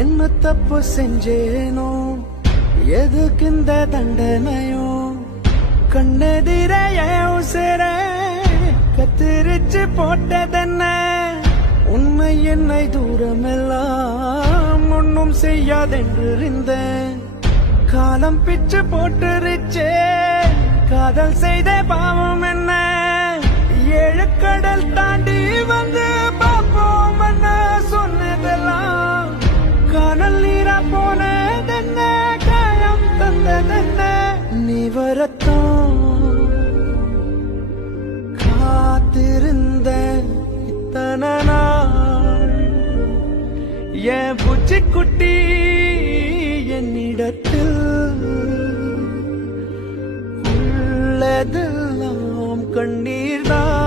என்ன தப்பு செஞ்சேனோ எதுக்கு இந்த தண்டனையோ கண்ணெதிர உசிர கத்திரிச்சு போட்டதென்ன உன்னை என்னை தூரமெல்லாம் ஒன்னும் செய்யாதென்று இருந்தேன் காலம் பிச்சு போட்டுருச்சே காதல் செய்த பாவம் என்ன ஏழு கடல் தாண்டி வந்து பாப்போம் என்ன சொன்னதெல்லாம் காணல் நீரா போனதென்ன காயம் தந்ததென்ன நீ வரத்தான் காத்திருந்த இத்தனை நாள் என் பூச்சிக்குட்டி என்னிடத்தில் உள்ளதெல்லாம் கண்ணீர்தான்